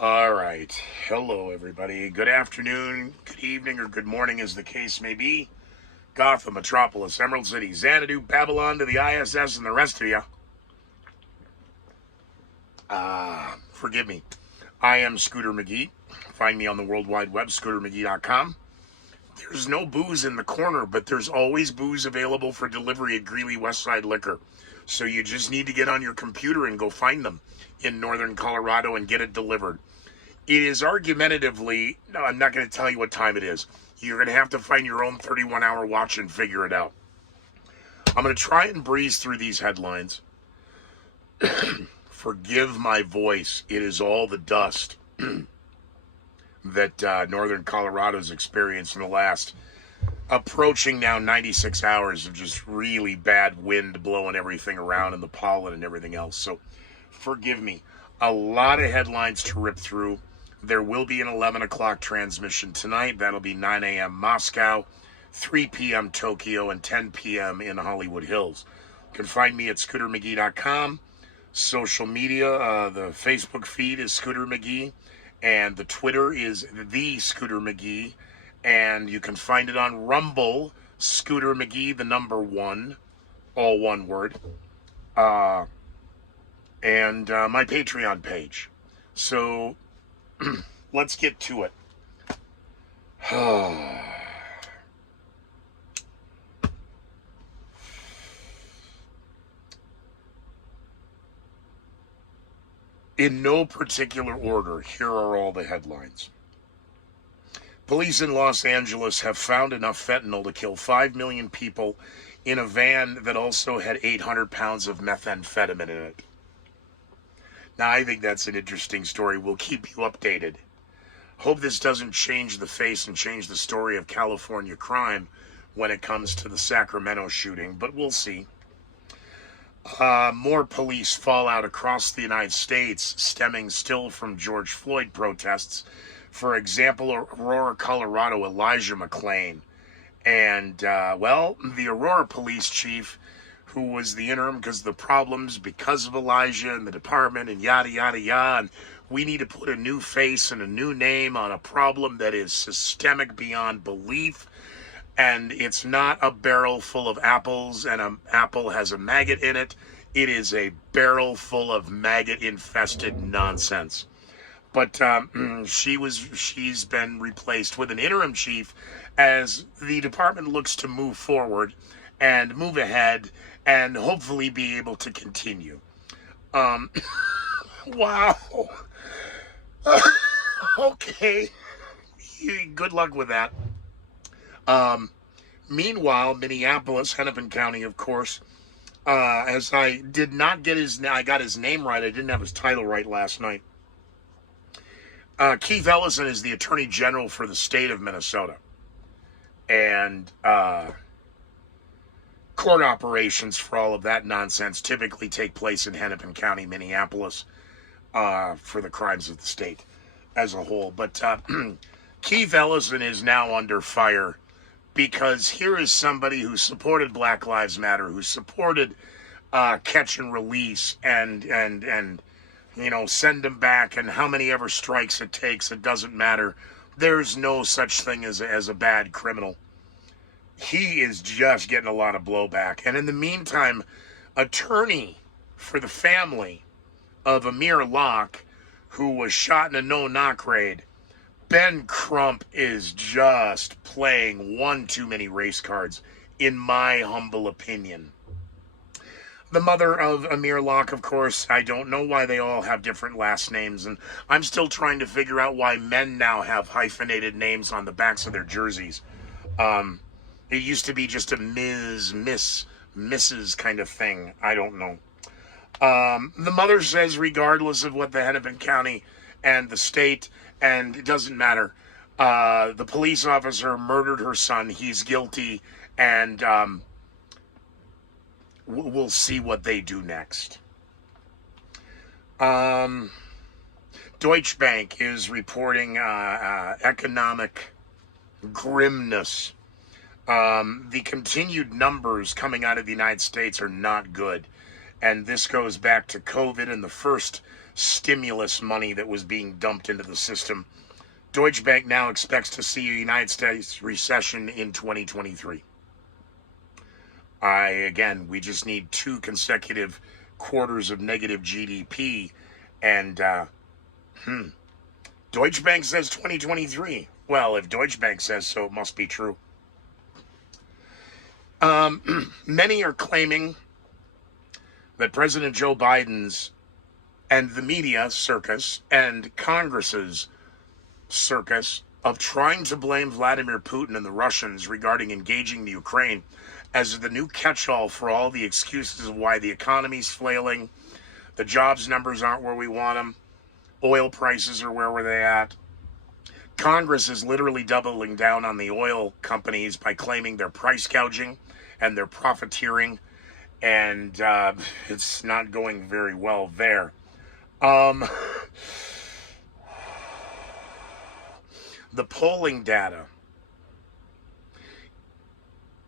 All right. Hello, everybody. Good afternoon, good evening, or good morning, as the case may be. Gotham, Metropolis, Emerald City, Xanadu, Babylon to the ISS, and the rest of you. Forgive me. I am Scooter McGee. Find me on the World Wide Web, scootermcgee.com. There's no booze in the corner, but there's always booze available for delivery at Greeley Westside Liquor. So you just need to get on your computer and go find them in northern Colorado and get it delivered. It is argumentatively, no, I'm not going to tell you what time it is. You're going to have to find your own 31-hour watch and figure it out. I'm going to try and breeze through these headlines. Forgive my voice. It is all the dust that northern Colorado's experienced in the last approaching now 96 hours of just really bad wind blowing everything around and the pollen and everything else. So forgive me. A lot of headlines to rip through. There will be an 11 o'clock transmission tonight. That'll be 9 a.m. Moscow, 3 p.m. Tokyo, and 10 p.m. in Hollywood Hills. You can find me at scootermcgee.com. Social media, the Facebook feed is Scooter McGee, and the Twitter is The Scooter McGee, and you can find it on Rumble, Scooter McGee, the number 1, all one word, and my Patreon page. So let's get to it. In no particular order, here are all the headlines. Police in Los Angeles have found enough fentanyl to kill 5 million people in a van that also had 800 pounds of methamphetamine in it. Now, I think that's an interesting story. We'll keep you updated. Hope this doesn't change the face and change the story of California crime when it comes to the Sacramento shooting, but we'll see. More police fallout across the United States stemming still from George Floyd protests. For example, Aurora, Colorado, Elijah McClain. And, the Aurora police chief, who was the interim because of the problems because of Elijah and the department and yada, yada, yada. And we need to put a new face and a new name on a problem that is systemic beyond belief. And it's not a barrel full of apples and an apple has a maggot in it. It is a barrel full of maggot-infested nonsense. But she's been replaced with an interim chief as the department looks to move forward and move ahead and hopefully be able to continue. Wow. Okay. Good luck with that. Meanwhile, Minneapolis, Hennepin County, of course, as I did not get I got his name right. I didn't have his title right last night. Keith Ellison is the Attorney General for the state of Minnesota. And court operations for all of that nonsense typically take place in Hennepin County, Minneapolis, for the crimes of the state as a whole. But Keith Ellison is now under fire because here is somebody who supported Black Lives Matter, who supported catch and release and send them back, and how many ever strikes it takes, it doesn't matter. There's no such thing as a bad criminal. He is just getting a lot of blowback. And in the meantime, attorney for the family of Amir Locke, who was shot in a no-knock raid, Ben Crump is just playing one too many race cards, in my humble opinion. The mother of Amir Locke, of course, I don't know why they all have different last names, and I'm still trying to figure out why men now have hyphenated names on the backs of their jerseys. It used to be just a Ms., Miss, Mrs. kind of thing. I don't know. The mother says regardless of what the Hennepin County and the state, and it doesn't matter, the police officer murdered her son. He's guilty, and we'll see what they do next. Deutsche Bank is reporting economic grimness. The continued numbers coming out of the United States are not good. And this goes back to COVID and the first stimulus money that was being dumped into the system. Deutsche Bank now expects to see a United States recession in 2023. We just need 2 consecutive quarters of negative GDP, and Deutsche Bank says 2023. Well, if Deutsche Bank says so, it must be true. Many are claiming that President Joe Biden's and the media circus and Congress's circus of trying to blame Vladimir Putin and the Russians regarding engaging the Ukraine as the new catch-all for all the excuses of why the economy's flailing, the jobs numbers aren't where we want them, oil prices are where were they at. Congress is literally doubling down on the oil companies by claiming they're price gouging and they're profiteering, and it's not going very well there. The polling data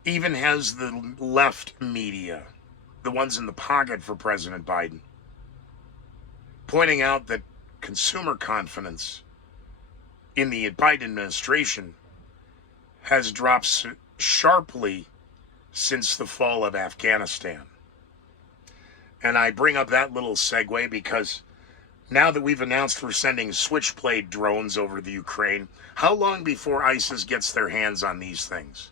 even has the left media, the ones in the pocket for President Biden, pointing out that consumer confidence in the Biden administration has dropped sharply since the fall of Afghanistan. And I bring up that little segue because now that we've announced we're sending Switchblade drones over the Ukraine, how long before ISIS gets their hands on these things?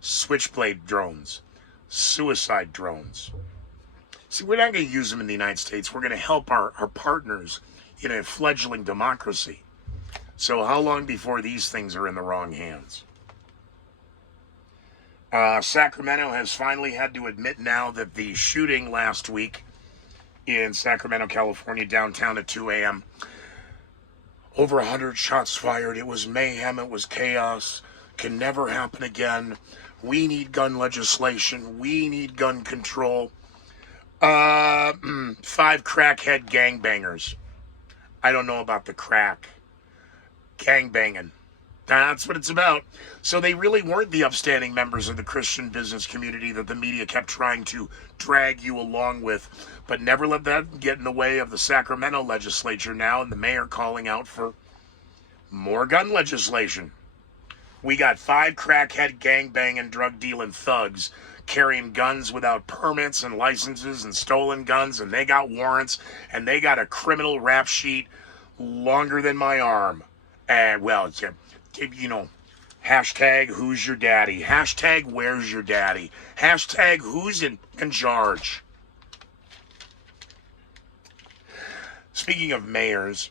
Switchblade drones, suicide drones. See, we're not going to use them in the United States. We're going to help our partners in a fledgling democracy. So how long before these things are in the wrong hands? Sacramento has finally had to admit now that the shooting last week in Sacramento, California, downtown at 2 a.m., over 100 shots fired. It was mayhem. It was chaos. Can never happen again. We need gun legislation. We need gun control. 5 crackhead gangbangers. I don't know about the crack. Gangbanging. That's what it's about. So they really weren't the upstanding members of the Christian business community that the media kept trying to drag you along with. But never let that get in the way of the Sacramento legislature now and the mayor calling out for more gun legislation. We got 5 crackhead gangbanging, drug-dealing thugs carrying guns without permits and licenses and stolen guns, and they got warrants, and they got a criminal rap sheet longer than my arm. And, well, it's, you know, hashtag who's your daddy, hashtag where's your daddy, hashtag who's in charge. Speaking of mayors,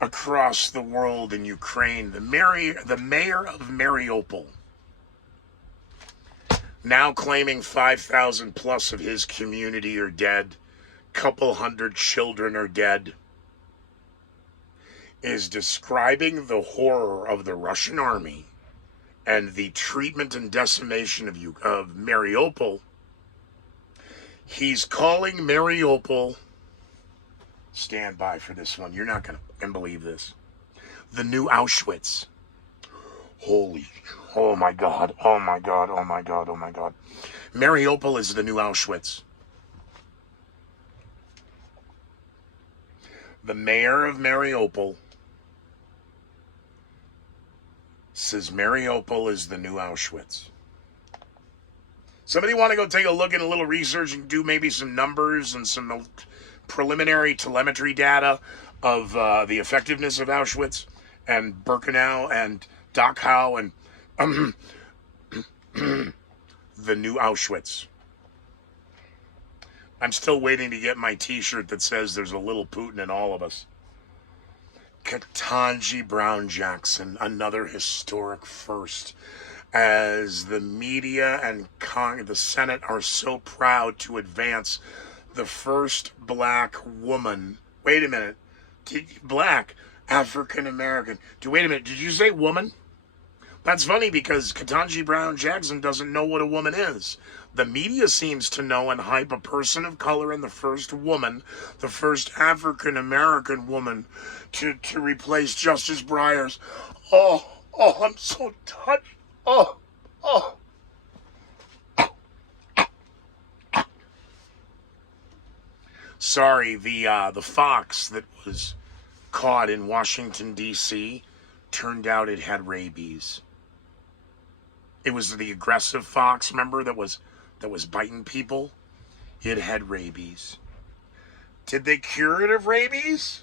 across the world in Ukraine, the mayor of Mariupol, now claiming 5,000 plus of his community are dead, couple hundred children are dead, is describing the horror of the Russian army and the treatment and decimation of Mariupol. He's calling Mariupol, stand by for this one, you're not going to believe this, the new Auschwitz. Oh my God. Mariupol is the new Auschwitz. The mayor of Mariupol says Mariupol is the new Auschwitz. Somebody want to go take a look at a little research and do maybe some numbers and some preliminary telemetry data of the effectiveness of Auschwitz and Birkenau and Dachau and the new Auschwitz. I'm still waiting to get my t-shirt that says there's a little Putin in all of us. Ketanji Brown Jackson, another historic first, as the media and the Senate are so proud to advance the first black woman. Wait a minute. Black, African American. Wait a minute. Did you say woman? That's funny because Ketanji Brown Jackson doesn't know what a woman is. The media seems to know and hype a person of color and the first woman, the first African American woman to replace Justice Breyer's. Oh, I'm so touched. Oh. Sorry, the fox that was caught in Washington D.C. turned out it had rabies. It was the aggressive fox, remember, that was biting people. It had rabies. Did they cure it of rabies?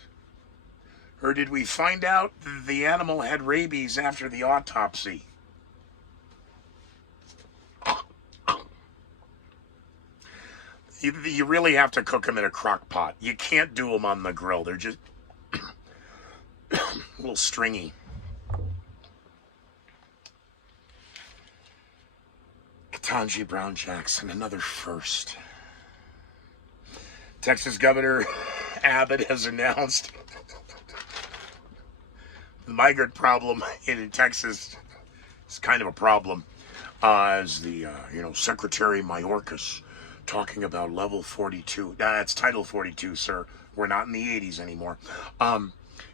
Or did we find out the animal had rabies after the autopsy? You really have to cook them in a crock pot. You can't do them on the grill. They're just a little stringy. Ketanji Brown Jackson, another first. Texas Governor Abbott has announced the migrant problem in Texas is kind of a problem. As the, Secretary Mayorkas talking about level 42. That's Title 42, sir. We're not in the 80s anymore.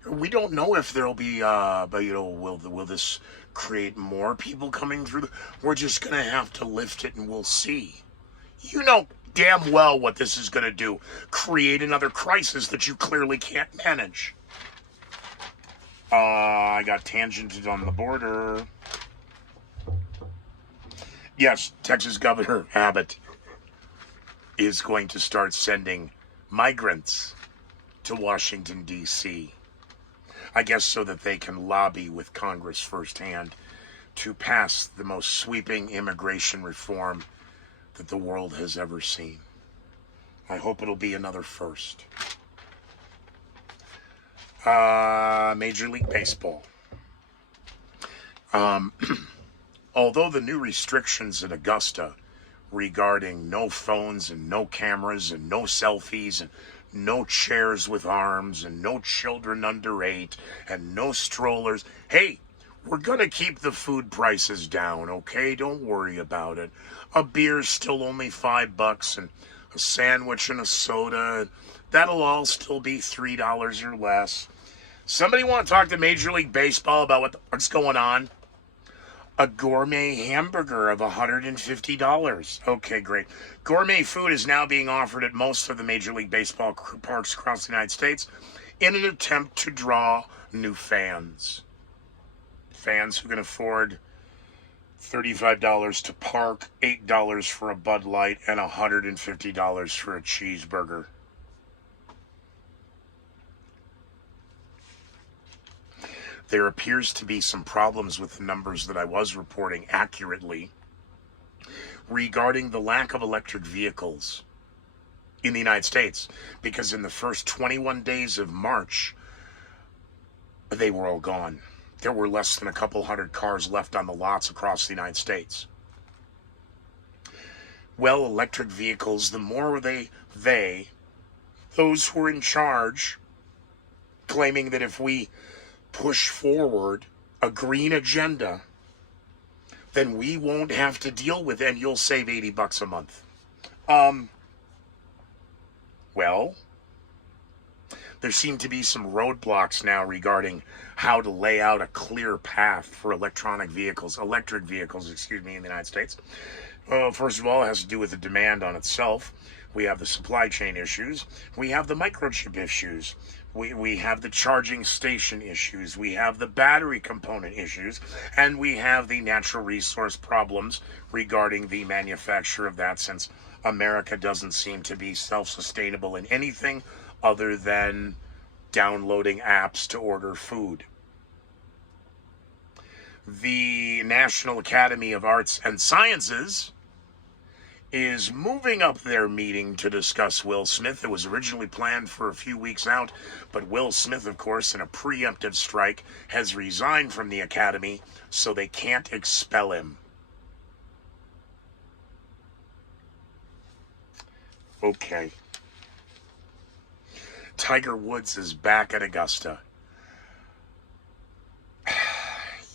We don't know if there'll be, will this create more people coming through? We're just going to have to lift it and we'll see. You know damn well what this is going to do. Create another crisis that you clearly can't manage. I got tangented on the border. Yes, Texas Governor Abbott is going to start sending migrants to Washington, D.C. I guess so that they can lobby with Congress firsthand to pass the most sweeping immigration reform that the world has ever seen. I hope it'll be another first. Major League Baseball. Although the new restrictions at Augusta regarding no phones and no cameras and no selfies and no chairs with arms and no children under 8 and no strollers. Hey, we're going to keep the food prices down, okay? Don't worry about it. A beer's still only $5 and a sandwich and a soda, that'll all still be $3 or less. Somebody want to talk to Major League Baseball about what's going on? A gourmet hamburger of $150. Okay, great. Gourmet food is now being offered at most of the Major League Baseball parks across the United States in an attempt to draw new fans. Fans who can afford $35 to park, $8 for a Bud Light, and $150 for a cheeseburger. There appears to be some problems with the numbers that I was reporting accurately regarding the lack of electric vehicles in the United States, because in the first 21 days of March, they were all gone. There were less than a couple hundred cars left on the lots across the United States. Well, electric vehicles, the more those who are in charge, claiming that if we push forward a green agenda, then we won't have to deal with it and you'll save $80 a month. Well, there seem to be some roadblocks now regarding how to lay out a clear path for electric vehicles, in the United States. First of all, it has to do with the demand on itself. We have the supply chain issues. We have the microchip issues. We have the charging station issues. We have the battery component issues. And we have the natural resource problems regarding the manufacture of that, since America doesn't seem to be self-sustainable in anything other than downloading apps to order food. The National Academy of Arts and Sciences is moving up their meeting to discuss Will Smith. It was originally planned for a few weeks out, but Will Smith, of course, in a preemptive strike, has resigned from the Academy, so they can't expel him. Okay. Tiger Woods is back at Augusta.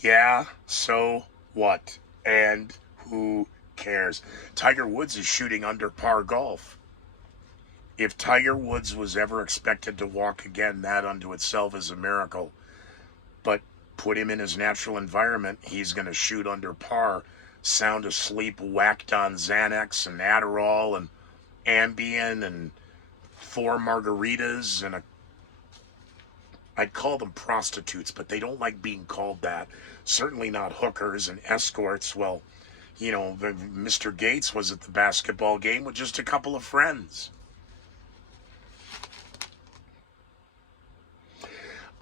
Yeah, so what? And who cares? Tiger Woods is shooting under par golf. If Tiger Woods was ever expected to walk again, that unto itself is a miracle. But put him in his natural environment, he's going to shoot under par, sound asleep, whacked on Xanax and Adderall and Ambien and 4 margaritas and I'd call them prostitutes, but they don't like being called that. Certainly not hookers and escorts. Well, Mr. Gates was at the basketball game with just a couple of friends.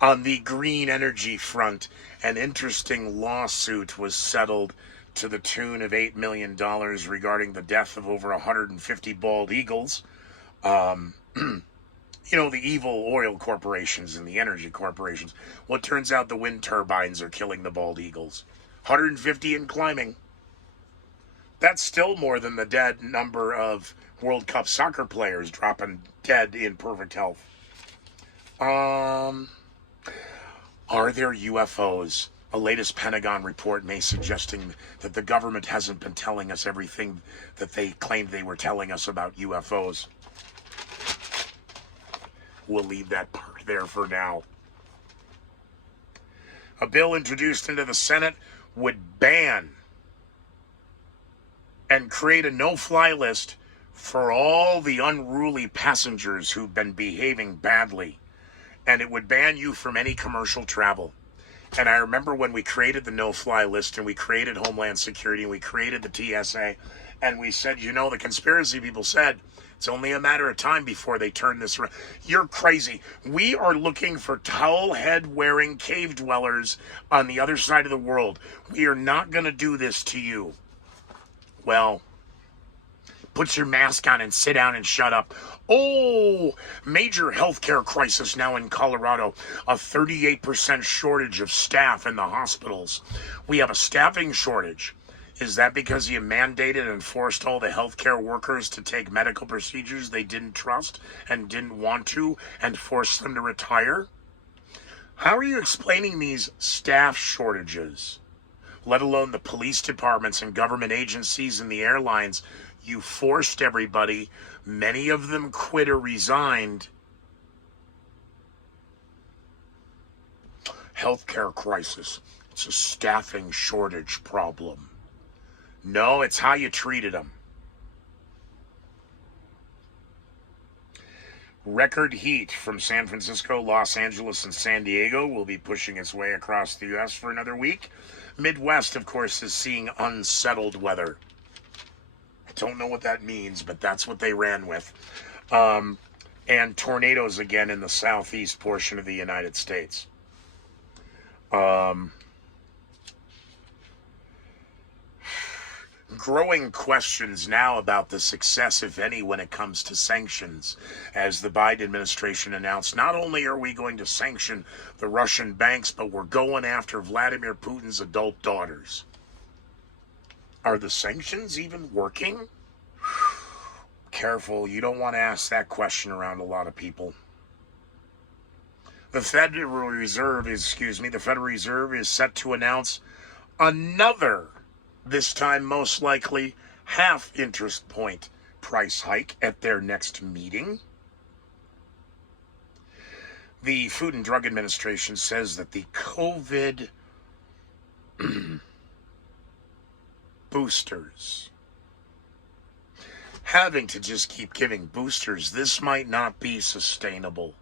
On the green energy front, an interesting lawsuit was settled to the tune of $8 million regarding the death of over 150 bald eagles. The evil oil corporations and the energy corporations. Well, it turns out the wind turbines are killing the bald eagles. 150 and climbing. That's still more than the dead number of World Cup soccer players dropping dead in perfect health. Are there UFOs? A latest Pentagon report may suggesting that the government hasn't been telling us everything that they claimed they were telling us about UFOs. We'll leave that part there for now. A bill introduced into the Senate would ban and create a no-fly list for all the unruly passengers who've been behaving badly. And it would ban you from any commercial travel. And I remember when we created the no-fly list and we created Homeland Security and we created the TSA and we said, the conspiracy people said, it's only a matter of time before they turn this around. You're crazy. We are looking for towel head wearing cave dwellers on the other side of the world. We are not going to do this to you. Well, put your mask on and sit down and shut up. Oh, major healthcare crisis now in Colorado. A 38% shortage of staff in the hospitals. We have a staffing shortage. Is that because you mandated and forced all the healthcare workers to take medical procedures they didn't trust and didn't want to and forced them to retire? How are you explaining these staff shortages? Let alone the police departments and government agencies and the airlines. You forced everybody. Many of them quit or resigned. Healthcare crisis. It's a staffing shortage problem. No, it's how you treated them. Record heat from San Francisco, Los Angeles, and San Diego will be pushing its way across the U.S. for another week. Midwest, of course, is seeing unsettled weather. I don't know what that means, but that's what they ran with. And tornadoes again in the southeast portion of the United States. Growing questions now about the success, if any, when it comes to sanctions. As the Biden administration announced, not only are we going to sanction the Russian banks, but we're going after Vladimir Putin's adult daughters. Are the sanctions even working? Careful, you don't want to ask that question around a lot of people. The Federal Reserve is set to announce another, this time most likely half interest point price hike at their next meeting. The Food and Drug Administration says that the COVID boosters, having to just keep giving boosters, this might not be sustainable.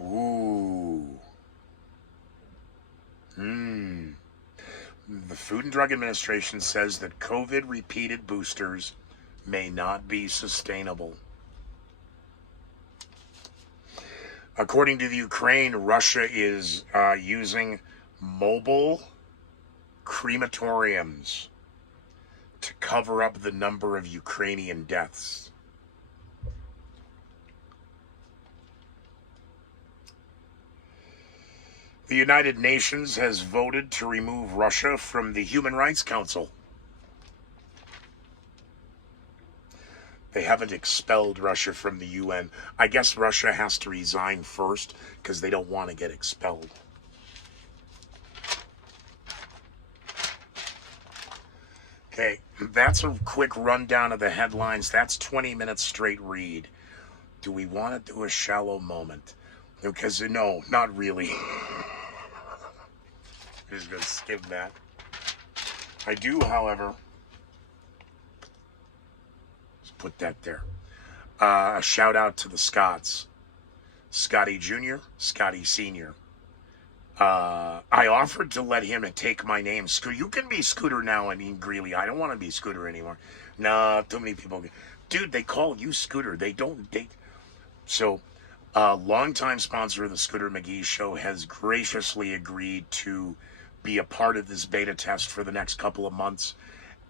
Ooh. The Food and Drug Administration says that COVID repeated boosters may not be sustainable. According to the Ukraine, Russia is using mobile crematoriums to cover up the number of Ukrainian deaths. The United Nations has voted to remove Russia from the Human Rights Council. They haven't expelled Russia from the UN. I guess Russia has to resign first because they don't want to get expelled. Okay, that's a quick rundown of the headlines. That's 20 minutes straight read. Do we want to do a shallow moment? Because, no, not really. I'm just going to skip that. I do, however, let's put that there. A shout out to the Scotts. Scotty Jr., Scotty Sr. I offered to let him take my name. You can be Scooter now. I mean, Greeley. I don't want to be Scooter anymore. Nah, too many people. Dude, they call you Scooter. They don't date. So, longtime sponsor of the Scooter McGee show has graciously agreed to be a part of this beta test for the next couple of months.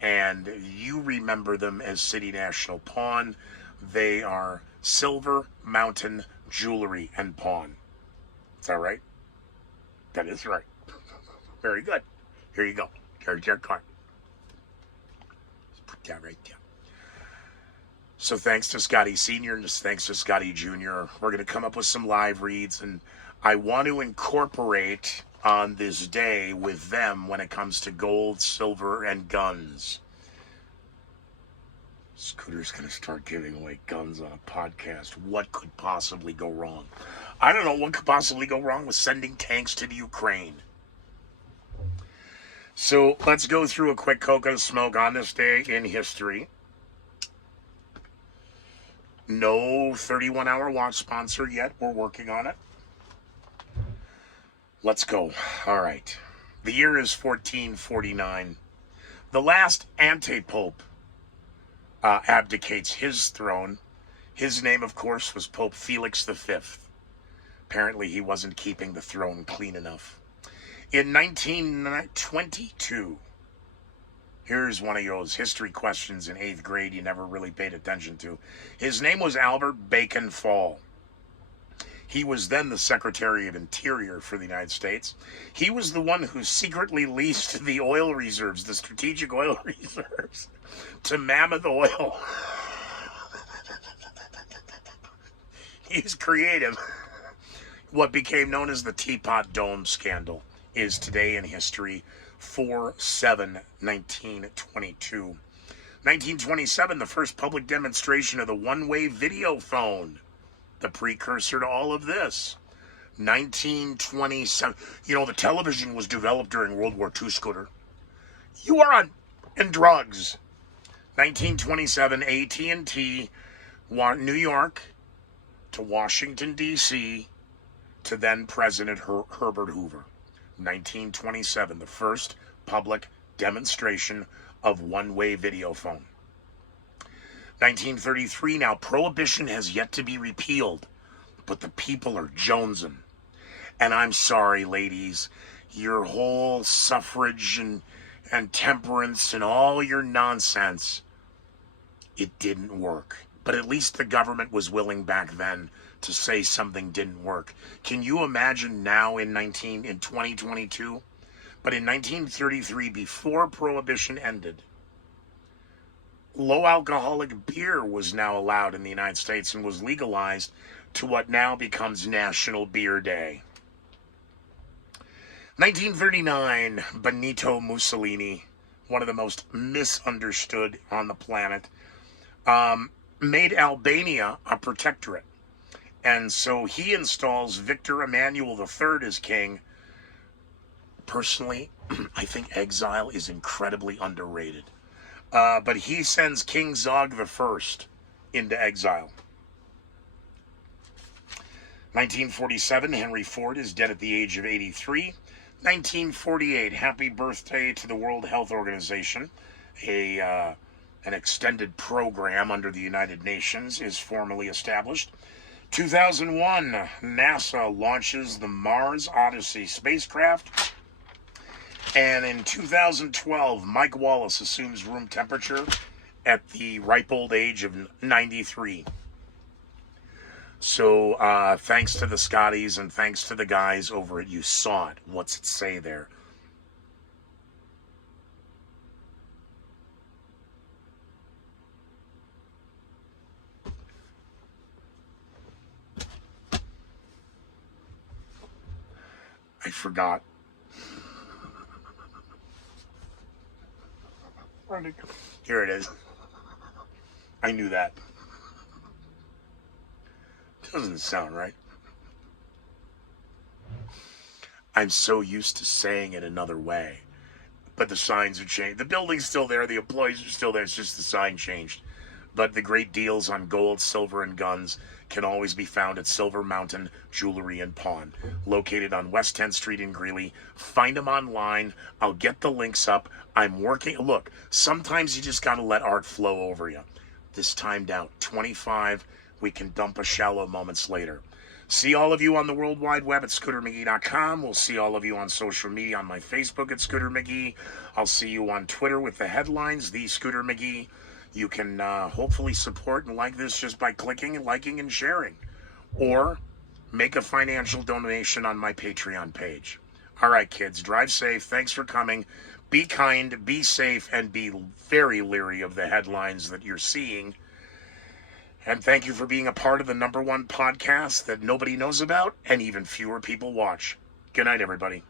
And you remember them as City National Pawn. They are Silver Mountain Jewelry and Pawn. Is that right? That is right. Very good. Here you go. Here's your card. Let's put that right there. So thanks to Scotty Sr. and thanks to Scotty Jr., we're going to come up with some live reads. And I want to incorporate on this day with them when it comes to gold, silver, and guns. Scooter's going to start giving away guns on a podcast. What could possibly go wrong? I don't know what could possibly go wrong with sending tanks to the Ukraine. So let's go through a quick coconut smoke on this day in history. No 31-hour watch sponsor yet. We're working on it. Let's go. All right. The year is 1449. The last anti-pope abdicates his throne. His name, of course, was Pope Felix V. Apparently, he wasn't keeping the throne clean enough. In 1922, here's one of those history questions in 8th grade you never really paid attention to. His name was Albert Bacon Fall. He was then the Secretary of Interior for the United States. He was the one who secretly leased the oil reserves, the strategic oil reserves, to Mammoth Oil. He's creative. What became known as the Teapot Dome scandal is today in history, 4/7/1922. 1927, the first public demonstration of the one-way video phone, the precursor to all of this. 1927, the television was developed during World War II, Scooter. You are in drugs. 1927, AT&T, New York to Washington, D.C., to then President Herbert Hoover. 1927, the first public demonstration of one-way video phone. 1933, now prohibition has yet to be repealed, but the people are jonesing. And I'm sorry, ladies, your whole suffrage and temperance and all your nonsense, it didn't work. But at least the government was willing back then to say something didn't work. Can you imagine now in 2022? But in 1933, before Prohibition ended, low alcoholic beer was now allowed in the United States and was legalized to what now becomes National Beer Day. 1939, Benito Mussolini, one of the most misunderstood on the planet, made Albania a protectorate. And so he installs Victor Emmanuel III as king. Personally, I think exile is incredibly underrated. But he sends King Zog I into exile. 1947, Henry Ford is dead at the age of 83. 1948, happy birthday to the World Health Organization. An extended program under the United Nations is formally established. 2001, NASA launches the Mars Odyssey spacecraft. And in 2012, Mike Wallace assumes room temperature at the ripe old age of 93. So thanks to the Scotties and thanks to the guys over at You Saw It. What's it say there? I forgot. Here it is. I knew that. Doesn't sound right. I'm so used to saying it another way. But the signs are changed. The building's still there. The employees are still there. It's just the sign changed. But the great deals on gold, silver, and guns can always be found at Silver Mountain Jewelry and Pawn, located on West 10th Street in Greeley. Find them online. I'll get the links up. I'm working. Look, sometimes you just got to let art flow over you. This timed out 25. We can dump a shallow moments later. See all of you on the World Wide Web at ScooterMcGee.com. We'll see all of you on social media on my Facebook at Scooter McGee. I'll see you on Twitter with the headlines, The Scooter McGee. You can hopefully support and like this just by clicking and liking and sharing. Or make a financial donation on my Patreon page. All right, kids, drive safe. Thanks for coming. Be kind, be safe, and be very leery of the headlines that you're seeing. And thank you for being a part of the #1 podcast that nobody knows about and even fewer people watch. Good night, everybody.